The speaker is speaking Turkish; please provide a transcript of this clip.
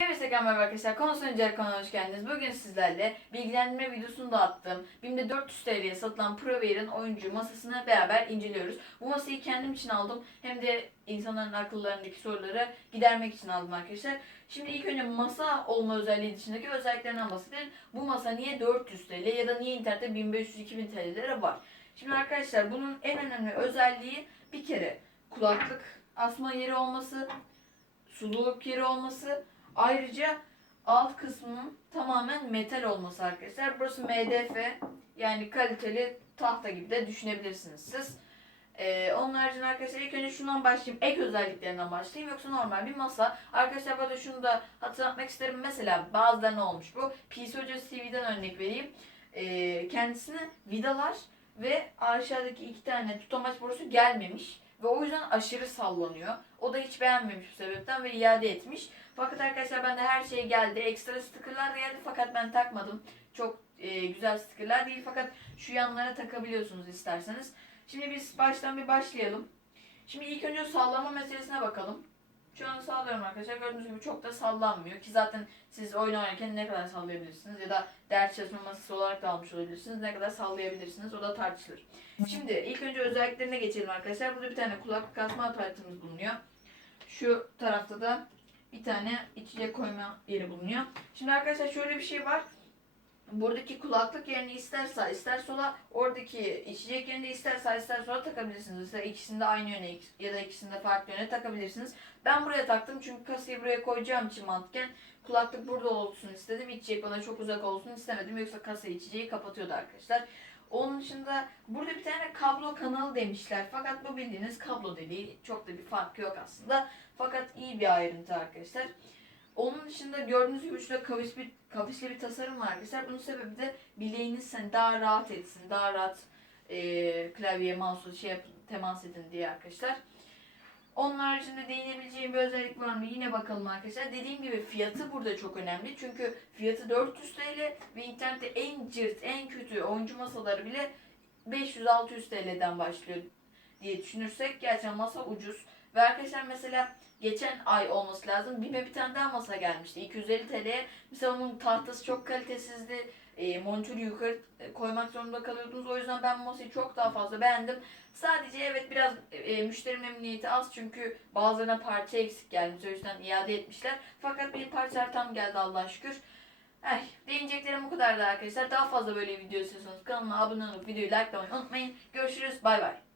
Evet merhaba arkadaşlar. Konu sunucular kanalına hoş geldiniz. Bugün sizlerle bilgilendirme videosunu da attım. BİM'de 400 TL'ye satılan ProWare'in oyuncu masasını beraber inceliyoruz. Bu masayı kendim için aldım. Hem de insanların akıllarındaki soruları gidermek için aldım arkadaşlar. Şimdi ilk önce masa olma özelliği dışındaki özelliklerinden bahsedelim. Bu masa niye 400 TL ya da niye internette 1500-2000 TL'lere var? Şimdi arkadaşlar bunun en önemli özelliği bir kere kulaklık asma yeri olması, sululuk yeri olması, ayrıca alt kısmının tamamen metal olması arkadaşlar. Burası MDF yani kaliteli tahta gibi de düşünebilirsiniz siz. Ee, onun haricinde arkadaşlar ilk önce şundan başlayayım. Ek özelliklerinden başlayayım yoksa normal bir masa. Arkadaşlar burada şunu da hatırlatmak isterim. Mesela bazılarına olmuş bu. PC Hocası TV'den örnek vereyim. Ee, kendisine vidalar ve aşağıdaki iki tane tutamaç borusu gelmemiş. Ve o yüzden aşırı sallanıyor. O da hiç beğenmemiş bu sebepten ve iade etmiş. Fakat arkadaşlar bende her şey geldi. Ekstra stickerlar da geldi fakat ben takmadım. Çok e, güzel stickerlar değil fakat şu yanlara takabiliyorsunuz isterseniz. Şimdi biz baştan bir başlayalım. Şimdi ilk önce sallama meselesine bakalım. Şu an sallıyorum arkadaşlar. Gördüğünüz gibi çok da sallanmıyor ki zaten siz oyun oynarken ne kadar sallayabilirsiniz ya da ders çalışma masası olarak da almış olabilirsiniz. Ne kadar sallayabilirsiniz o da tartışılır. Şimdi ilk önce özelliklerine geçelim arkadaşlar. Burada bir tane kulaklık kasma aparatımız bulunuyor. Şu tarafta da bir tane içecek koyma yeri bulunuyor. Şimdi arkadaşlar şöyle bir şey var. Buradaki kulaklık yerini ister sağ ister sola, oradaki içecek yerini ister sağ ister sola takabilirsiniz. Mesela ikisini de aynı yöne ya da ikisini de farklı yöne takabilirsiniz. Ben buraya taktım çünkü kasayı buraya koyacağım için mantıken kulaklık burada olsun istedim. İçecek bana çok uzak olsun istemedim. Yoksa kasa içeceği kapatıyordu arkadaşlar. Onun dışında burada bir tane kablo kanalı demişler. Fakat bu bildiğiniz kablo deliği. Çok da bir fark yok aslında. Fakat iyi bir ayrıntı arkadaşlar. Onun dışında gördüğünüz gibi şurada kavis bir, kavisli bir tasarım var arkadaşlar. Bunun sebebi de bileğiniz hani daha rahat etsin. Daha rahat e, klavye, mouse'u şey yapın, temas edin diye arkadaşlar. Onun haricinde değinebileceğim bir özellik var mı? Yine bakalım arkadaşlar. Dediğim gibi fiyatı burada çok önemli. Çünkü fiyatı 400 TL ve internette en cırt, en kötü oyuncu masaları bile 500-600 TL'den başlıyor diye düşünürsek gerçekten masa ucuz. Ve arkadaşlar mesela geçen ay olması lazım. BİM'e bir tane daha masa gelmişti. 250 TL'ye. Mesela onun tahtası çok kalitesizdi. E, monitörü yukarı koymak zorunda kalıyordunuz. O yüzden ben masayı çok daha fazla beğendim. Sadece evet biraz e, müşteri memnuniyeti az çünkü bazılarına parça eksik gelmiş. O yüzden iade etmişler. Fakat bir parça tam geldi Allah'a şükür. Ay, değineceklerim bu kadardı arkadaşlar. Daha fazla böyle video istiyorsanız kanalıma abone olup videoyu likelamayı unutmayın. Görüşürüz. Bay bay.